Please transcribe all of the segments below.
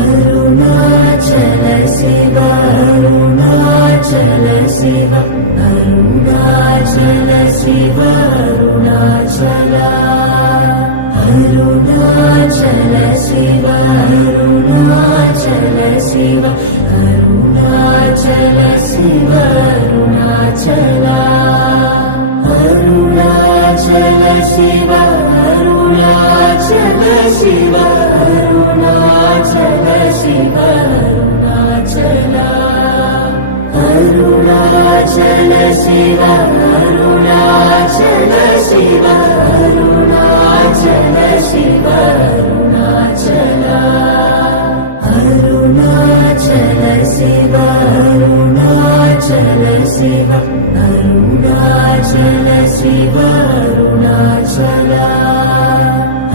Arunachal Shiv Arunachal Shiv Arunachal Shiv Arunachal Arunachal Shiv Arunachal Shiv Arunachal Shiv Arunachal Arunachal Shiv Arunachal Shiv Arunachal Shiv Arunachal Arunachal Shiv Arunachal Shiv Arunachal Shiv Arunachal Arunachal Shiv Arunachal Shiv Arunachal Shiv Arunachal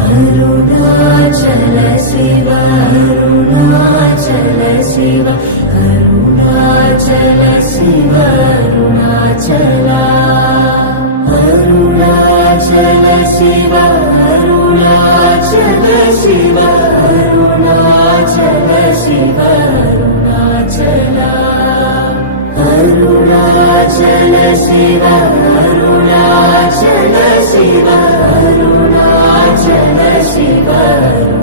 Arunachal Shiv Arunachal Shiv Arunachal Shiv Arunachal Arunachal Shiv Arunachal Shiv Arunachal Shiv Arunachal Arunachal Shiv Arunachal Shiv Arunachal Shiv